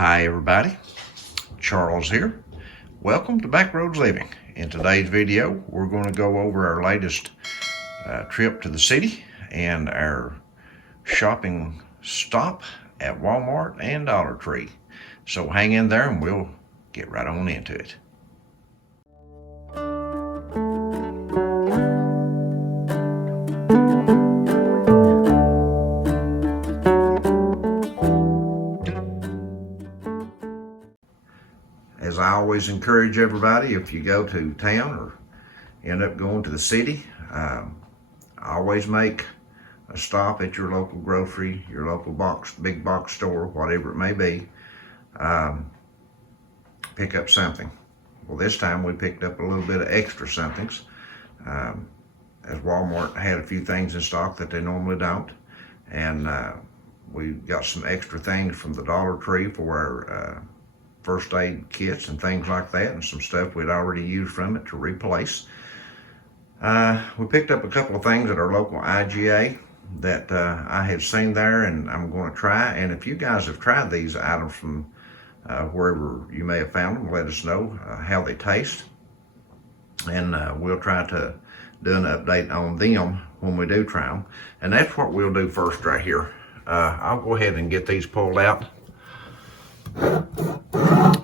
Hi everybody, Charles here. Welcome to Backroads Living. In today's video, we're going to go over our latest trip to the city and our shopping stop at Walmart and Dollar Tree. So hang in there and we'll get right on into it. As I always encourage everybody, if you go to town or end up going to the city, always make a stop at your local grocery, your local big box store, whatever it may be. Pick up something. Well, this time we picked up a little bit of extra somethings, as Walmart had a few things in stock that they normally don't, and we got some extra things from the Dollar Tree for our first aid kits and things like that, and some stuff we'd already used from it to replace. We picked up a couple of things at our local IGA that I had seen there and I'm going to try. And if you guys have tried these items from wherever you may have found them, let us know how they taste. And we'll try to do an update on them when we do try them. And that's what we'll do first right here. I'll go ahead and get these pulled out.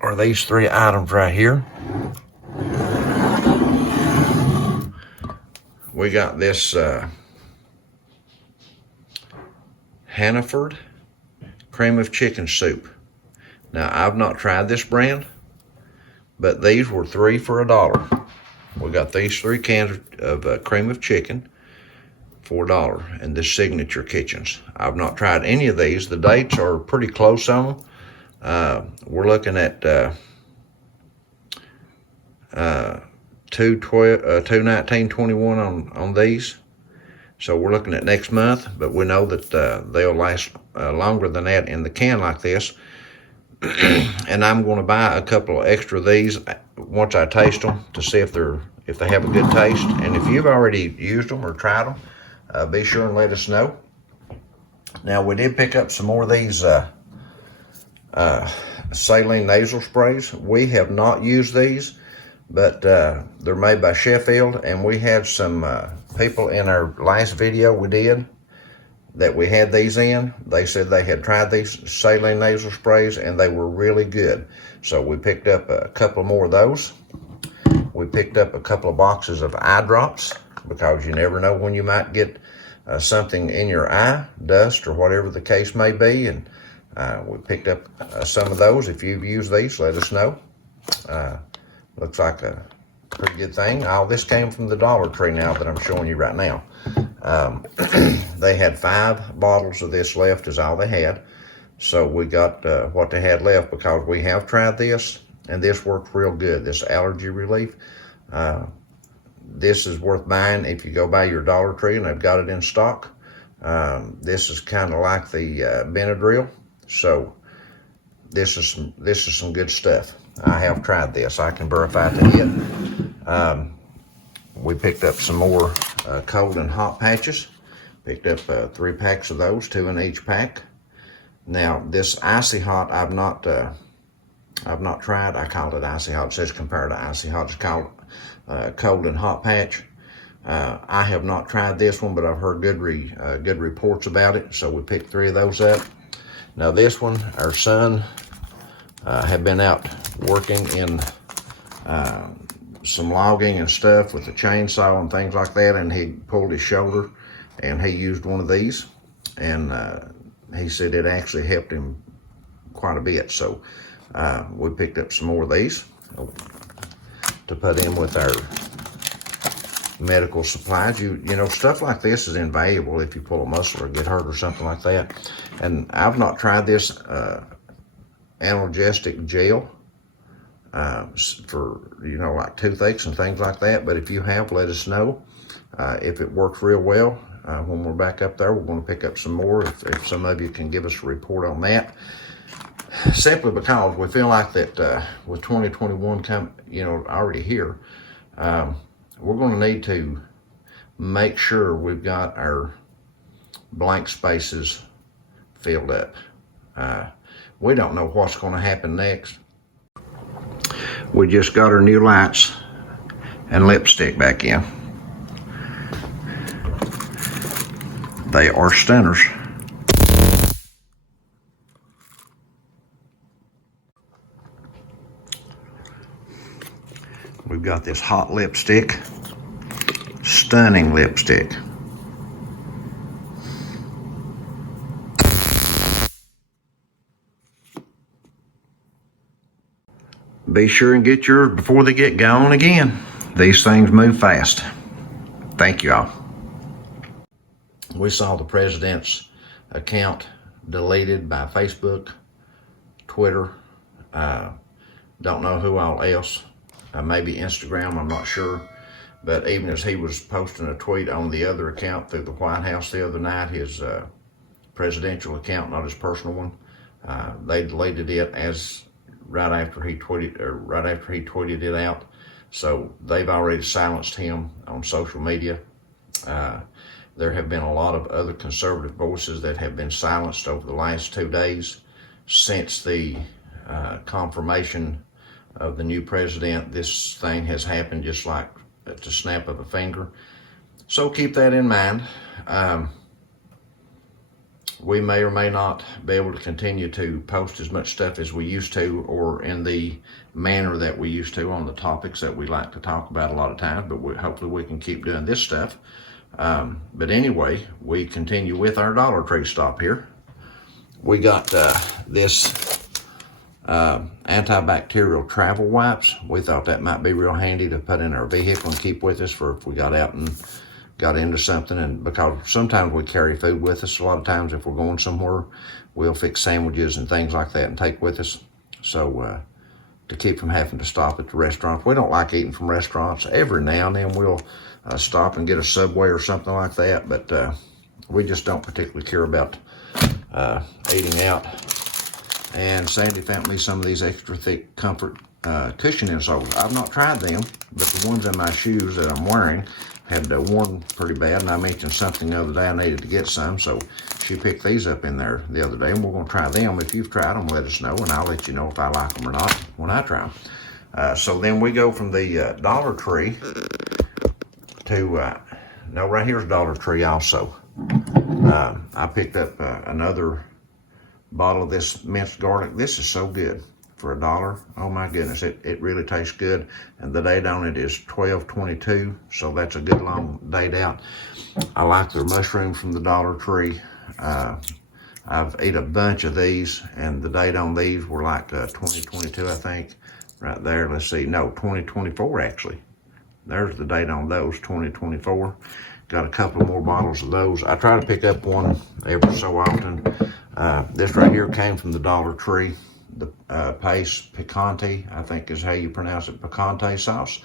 Are these three items right here. We got this Hannaford cream of chicken soup. Now, I've not tried this brand, but these were 3 for $1. We got these 3 cans of cream of chicken for $1 in the Signature Kitchens. I've not tried any of these. The dates are pretty close on them. We're looking at 2/19/21 on these. So we're looking at next month, but we know that they'll last longer than that in the can like this. And I'm going to buy a couple of extra of these once I taste them to see if they have a good taste. And if you've already used them or tried them, be sure and let us know. Now, we did pick up some more of these saline nasal sprays. We have not used these, but they're made by Sheffield, and we had some people in our last video we did that we had these in. They said they had tried these saline nasal sprays and they were really good. So we picked up a couple more of those. We picked up a couple of boxes of eye drops because you never know when you might get something in your eye, dust or whatever the case may be, and we picked up some of those. If you've used these, let us know. Looks like a pretty good thing. All this came from the Dollar Tree now that I'm showing you right now. They had 5 bottles of this left is all they had. So we got what they had left because we have tried this and this works real good. This allergy relief. This is worth buying if you go by your Dollar Tree and they've got it in stock. This is kind of like the Benadryl. So this is some good stuff. I have tried this. I can verify to it. We picked up some more cold and hot patches. Picked up 3 packs of those, 2 in each pack. Now this icy hot I've not tried. I called it icy hot. It says compared to icy hot. It's called cold and hot patch. I have not tried this one, but I've heard good reports about it. So we picked 3 of those up. Now this one, our son had been out working in some logging and stuff with a chainsaw and things like that, and he pulled his shoulder and he used one of these, and he said it actually helped him quite a bit. So we picked up some more of these to put in with our medical supplies. You know, stuff like this is invaluable if you pull a muscle or get hurt or something like that. And I've not tried this analgesic gel for, you know, like toothaches and things like that. But if you have, let us know. If it works real well, when we're back up there, we're going to pick up some more. If some of you can give us a report on that. Simply because we feel like that with 2021 already here, we're going to need to make sure we've got our blank spaces filled up. we don't know what's going to happen next. We just got our new lights and lipstick back in. They are stunners. We've got this hot lipstick, stunning lipstick. Be sure and get yours before they get gone again. These things move fast. Thank you all. We saw the president's account deleted by Facebook, Twitter, don't know who all else, maybe Instagram, I'm not sure. But even as he was posting a tweet on the other account through the White House the other night, his presidential account, not his personal one, they deleted it right after he tweeted it out. So they've already silenced him on social media. There have been a lot of other conservative voices that have been silenced over the last 2 days since the confirmation of the new president. This thing has happened just like at the snap of a finger. So keep that in mind. We may or may not be able to continue to post as much stuff as we used to, or in the manner that we used to on the topics that we like to talk about a lot of times, but hopefully we can keep doing this stuff. But anyway, we continue with our Dollar Tree stop here. We got this antibacterial travel wipes. We thought that might be real handy to put in our vehicle and keep with us for if we got out and got into something. And because sometimes we carry food with us, a lot of times if we're going somewhere, we'll fix sandwiches and things like that and take with us. So to keep from having to stop at the restaurants. We don't like eating from restaurants. Every now and then we'll stop and get a Subway or something like that, but we just don't particularly care about eating out. And Sandy found me some of these extra thick comfort cushioning soles. I've not tried them, but the ones in my shoes that I'm wearing had worn pretty bad, and I mentioned something the other day I needed to get some, so she picked these up in there the other day, and we're going to try them. If you've tried them, let us know, and I'll let you know if I like them or not when I try them. So then we go from the Dollar Tree to, no, right here's Dollar Tree also. I picked up another bottle of this minced garlic. This is so good for $1. Oh my goodness, it really tastes good. And the date on it is 12/22, so that's a good long date out. I like their mushrooms from the Dollar Tree. I've ate a bunch of these, and the date on these were like 2022, I think. Right there, let's see, no, 2024 actually. There's the date on those, 2024. Got a couple more bottles of those. I try to pick up one every so often. This right here came from the Dollar Tree. The Pace Picante, I think is how you pronounce it, Picante sauce,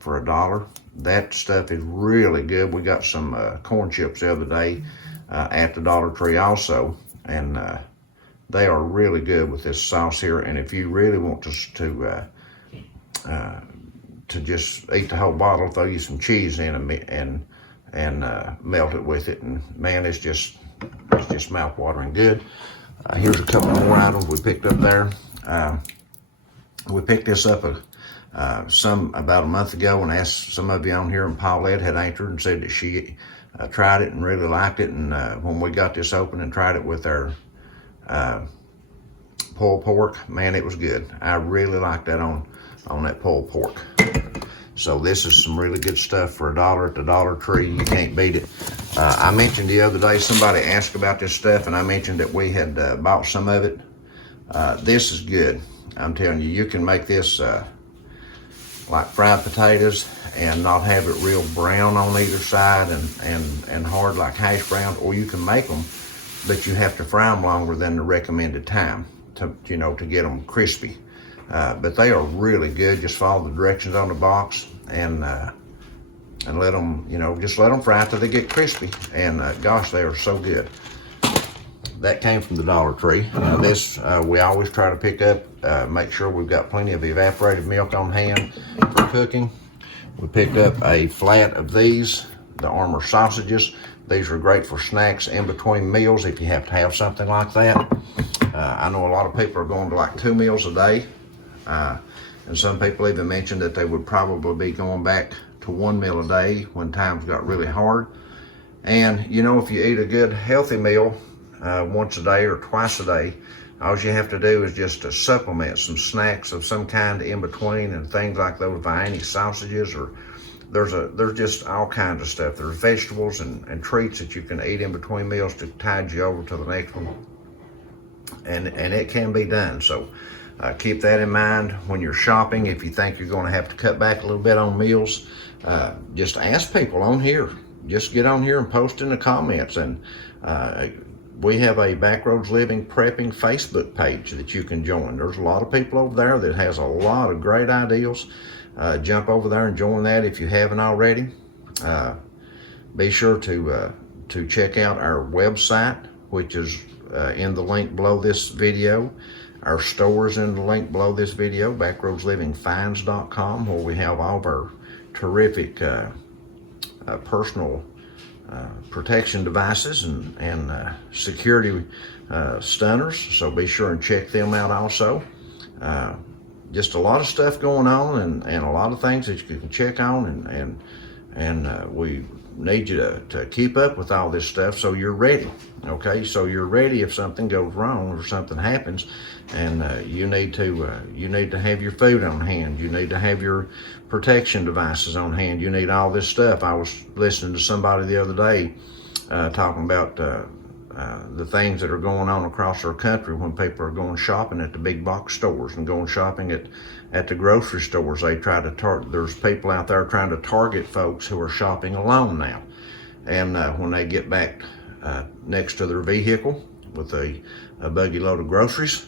for $1. That stuff is really good. We got some corn chips the other day at the Dollar Tree also, and they are really good with this sauce here. And if you really want to just eat the whole bottle, throw you some cheese in and melt it with it, and man, it's just mouth-watering good. Here's a couple more items we picked up there. We picked this up about a month ago and asked some of you on here, and Paulette had answered and said that she tried it and really liked it. And when we got this open and tried it with our pulled pork, man, it was good. I really liked that on that pulled pork. So this is some really good stuff for $1 at the Dollar Tree. You can't beat it. I mentioned the other day, somebody asked about this stuff, and I mentioned that we had bought some of it. This is good. I'm telling you, you can make this like fried potatoes and not have it real brown on either side and hard like hash browns, or you can make them, but you have to fry them longer than the recommended time to get them crispy. But they are really good. Just follow the directions on the box and let them, just let them fry till they get crispy. And gosh, they are so good. That came from the Dollar Tree. This we always try to pick up. Make sure we've got plenty of evaporated milk on hand for cooking. We picked up a flat of these, the Armour sausages. These are great for snacks in between meals if you have to have something like that. I know a lot of people are going to like 2 meals a day. And some people even mentioned that they would probably be going back to 1 meal a day when times got really hard. And you know, if you eat a good healthy meal once a day or twice a day, all you have to do is just to supplement some snacks of some kind in between, and things like those Vienna sausages, or there's just all kinds of stuff. There's vegetables and treats that you can eat in between meals to tide you over to the next one, and it can be done. So keep that in mind when you're shopping. If you think you're going to have to cut back a little bit on meals, just ask people on here. Just get on here and post in the comments. And we have a Backroads Living Prepping Facebook page that you can join. There's a lot of people over there that has a lot of great ideas. Jump over there and join that if you haven't already. Be sure to check out our website, which is in the link below this video. Our store is in the link below this video, backroadslivingfinds.com, where we have all of our terrific personal protection devices and security stunners. So be sure and check them out also. Just a lot of stuff going on, and a lot of things that you can check on, and we need you to keep up with all this stuff so you're ready. Okay, so you're ready if something goes wrong or something happens, and you need to have your food on hand. You need to have your protection devices on hand. You need all this stuff. I was listening to somebody the other day talking about the things that are going on across our country when people are going shopping at the big box stores and going shopping at the grocery stores. They try to there's people out there trying to target folks who are shopping alone now, and when they get back next to their vehicle with a buggy load of groceries,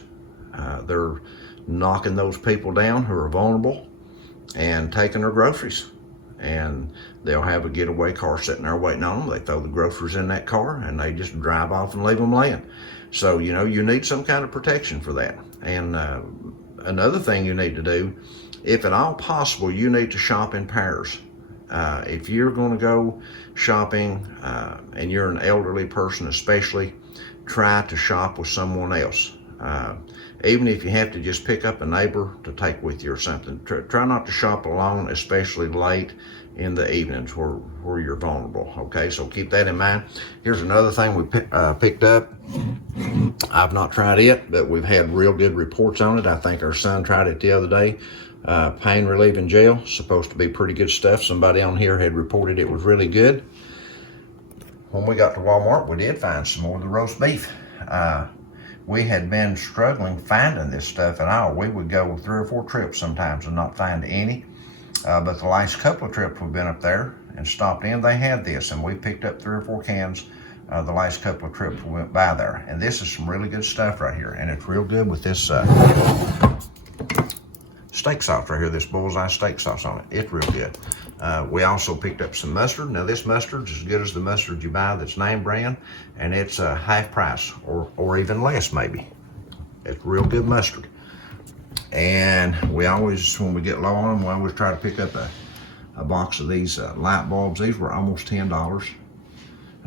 they're knocking those people down who are vulnerable and taking their groceries. And they'll have a getaway car sitting there waiting on them. They throw the groceries in that car and they just drive off and leave them laying. So, you know, you need some kind of protection for that. And another thing you need to do, if at all possible, you need to shop in pairs. If you're going to go shopping and you're an elderly person especially, try to shop with someone else. Even if you have to just pick up a neighbor to take with you or something, try not to shop alone, especially late in the evenings where you're vulnerable. Okay, so keep that in mind. Here's another thing we picked up. I've not tried it, but we've had real good reports on it. I think our son tried it the other day. Pain relieving gel, supposed to be pretty good stuff. Somebody on here had reported it was really good. When we got to Walmart, we did find some more of the roast beef. We had been struggling finding this stuff at all. We would go 3 or 4 trips sometimes and not find any. But the last couple of trips we've been up there and stopped in, they had this, and we picked up 3 or 4 cans the last couple of trips we went by there. And this is some really good stuff right here, and it's real good with this steak sauce right here, this bullseye steak sauce on it. It's real good. We also picked up some mustard. Now this mustard's as good as the mustard you buy that's name brand, and it's half price or even less maybe. It's real good mustard. And we always, when we get low on them, we always try to pick up a box of these light bulbs. These were almost $10,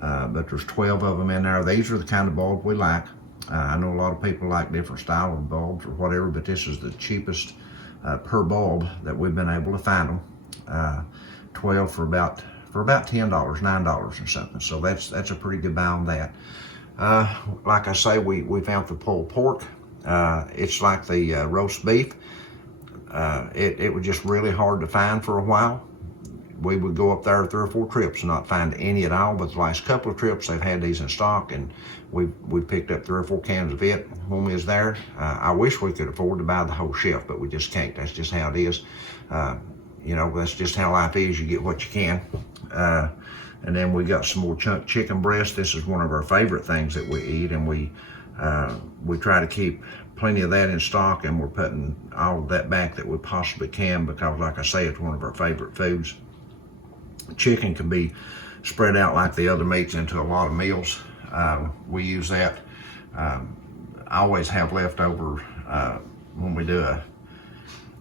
but there's 12 of them in there. These are the kind of bulb we like. I know a lot of people like different style of bulbs or whatever, but this is the cheapest per bulb that we've been able to find them. 12 for about $10, $9 or something. So that's a pretty good buy on that. Like I say, we found the pulled pork. It's like the roast beef. It was just really hard to find for a while. We would go up there 3 or 4 trips and not find any at all, but the last couple of trips they've had these in stock, and we picked up 3 or 4 cans of it when we was there. I wish we could afford to buy the whole shelf, but we just can't. That's just how it is. You know, that's just how life is. You get what you can. And then we got some more chunk chicken breast. This is one of our favorite things that we eat, and we try to keep plenty of that in stock, and we're putting all of that back that we possibly can because, like I say, it's one of our favorite foods. Chicken can be spread out like the other meats into a lot of meals. We use that. I always have leftover when we do a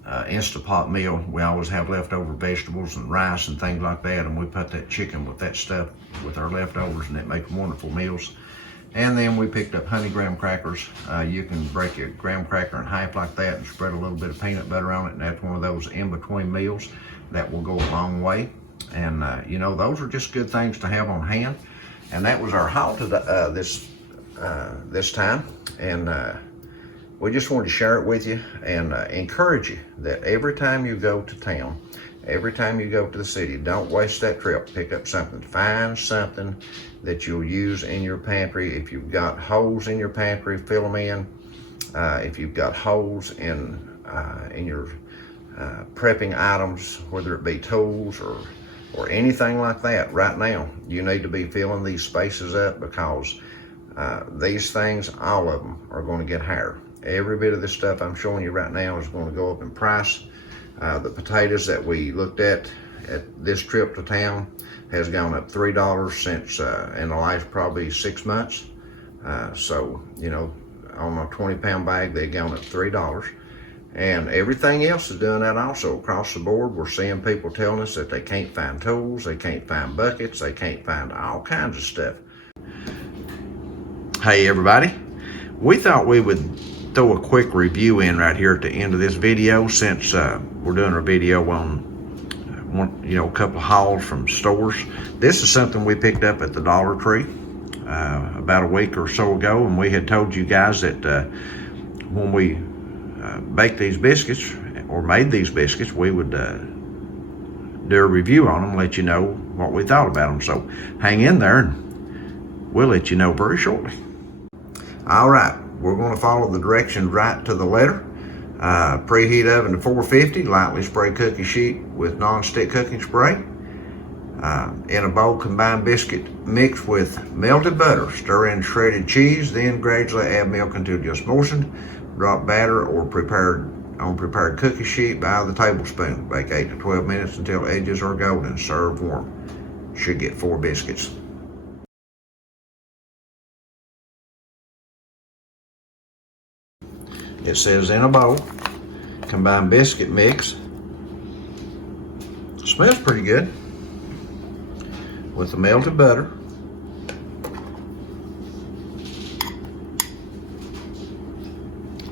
Instapot meal. We always have leftover vegetables and rice and things like that, and we put that chicken with that stuff with our leftovers, and it makes wonderful meals. And then we picked up honey graham crackers. You can break a graham cracker in half like that and spread a little bit of peanut butter on it, and that's one of those in-between meals that will go a long way. And you know, those are just good things to have on hand. And that was our haul today, this time. And we just wanted to share it with you and encourage you that every time you go to town, every time you go to the city, don't waste that trip. Pick up something. Find something that you'll use in your pantry. If you've got holes in your pantry, fill them in. If you've got holes in your prepping items, whether it be tools or anything like that, right now you need to be filling these spaces up, because these things, all of them, are going to get higher. Every bit of this stuff I'm showing you right now is going to go up in price. The potatoes that we looked at this trip to town has gone up $3 since in the last probably 6 months. So, you know, on a 20-pound bag, they've gone up $3. And everything else is doing that also across the board. We're seeing people telling us that they can't find tools, they can't find buckets, they can't find all kinds of stuff. Hey everybody, we thought we would throw a quick review in right here at the end of this video, since we're doing a video on a couple of hauls from stores. This is something we picked up at the Dollar Tree about a week or so ago, and we had told you guys that when we baked these biscuits or made these biscuits, we would do a review on them, let you know what we thought about them. So hang in there and we'll let you know very shortly. All right, we're going to follow the directions right to the letter. Preheat oven to 450, lightly spray cookie sheet with non-stick cooking spray. In a bowl, combine biscuit mix with melted butter. Stir in shredded cheese, then gradually add milk until just moistened. Drop batter or prepared cookie sheet by the tablespoon. Bake 8 to 12 minutes until edges are golden. Serve warm. Should get 4 biscuits. It says in a bowl, combine biscuit mix. Smells pretty good. With the melted butter.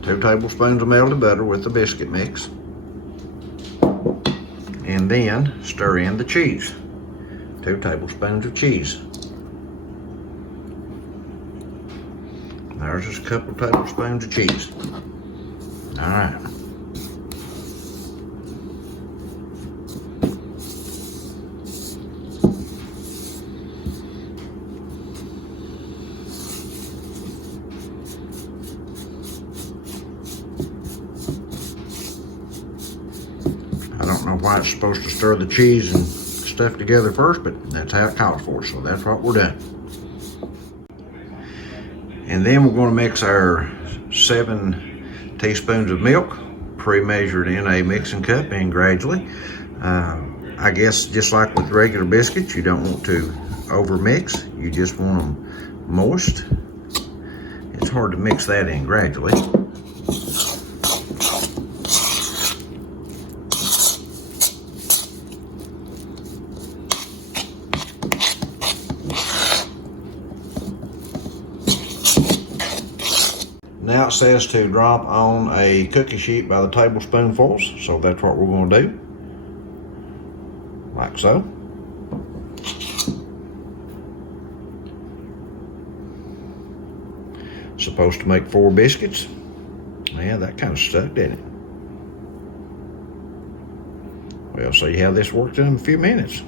Two tablespoons of melted butter with the biscuit mix. And then stir in the cheese. 2 tablespoons of cheese. There's just a couple tablespoons of cheese. All right. I don't know why it's supposed to stir the cheese and stuff together first, but that's how it calls for, so that's what we're doing. And then we're going to mix our 7 teaspoons of milk, pre-measured in a mixing cup, in gradually. I guess just like with regular biscuits, you don't want to over mix, you just want them moist. It's hard to mix that in gradually. Now it says to drop on a cookie sheet by the tablespoonfuls, so that's what we're going to do. Like so. Supposed to make 4 biscuits. Yeah, that kind of stuck, didn't it? We'll see how this works in a few minutes.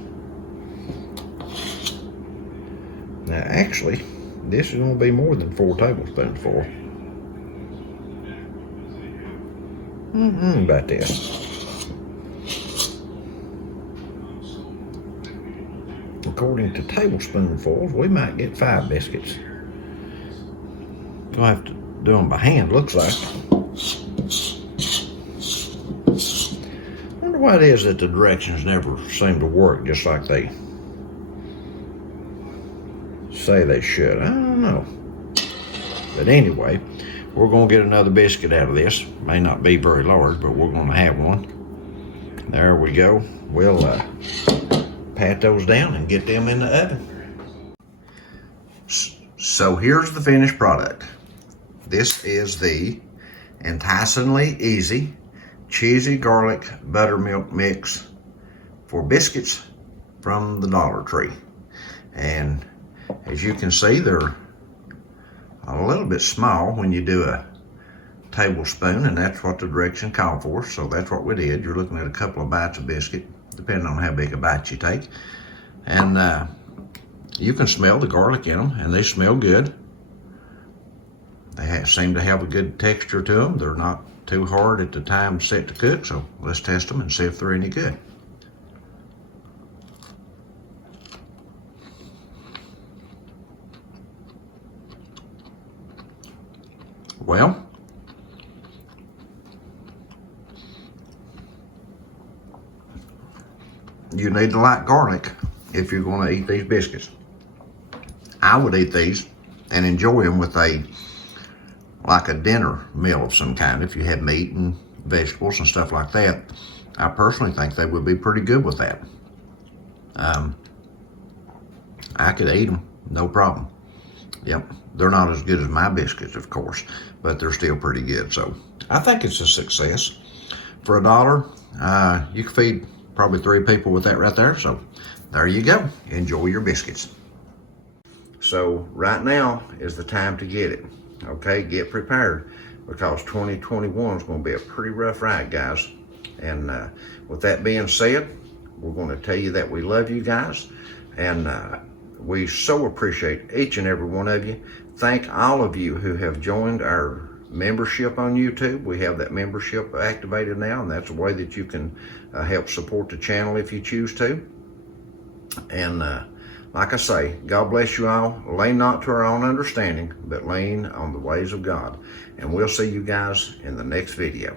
Now actually, this is going to be more than 4 tablespoons full. About this. According to tablespoonfuls, we might get 5 biscuits. Gonna have to do them by hand, looks like. Wonder why it is that the directions never seem to work just like they say they should. I don't know. But anyway, we're going to get another biscuit out of this. May not be very large, but we're going to have one. There we go. We'll pat those down and get them in the oven. So here's the finished product. This is the enticingly easy cheesy garlic buttermilk mix for biscuits from the Dollar Tree. And as you can see, they're a little bit small when you do a tablespoon, and that's what the directions call for. So that's what we did. You're looking at a couple of bites of biscuit, depending on how big a bite you take. And you can smell the garlic in them, and they smell good. They seem to have a good texture to them. They're not too hard at the time set to cook, so let's test them and see if they're any good. Well, you need to like garlic if you're going to eat these biscuits. I would eat these and enjoy them with like a dinner meal of some kind. If you had meat and vegetables and stuff like that, I personally think they would be pretty good with that. I could eat them, no problem. Yep, they're not as good as my biscuits, of course, but they're still pretty good. So I think it's a success. For $1, you can feed probably 3 people with that right there. So there you go. Enjoy your biscuits. So right now is the time to get it. Okay, get prepared, because 2021 is going to be a pretty rough ride, guys. And with that being said, we're going to tell you that we love you guys, and we so appreciate each and every one of you. Thank all of you who have joined our membership on YouTube. We have that membership activated now, and that's a way that you can help support the channel if you choose to. And like I say, God bless you all. Lean not to our own understanding, but lean on the ways of God. And we'll see you guys in the next video.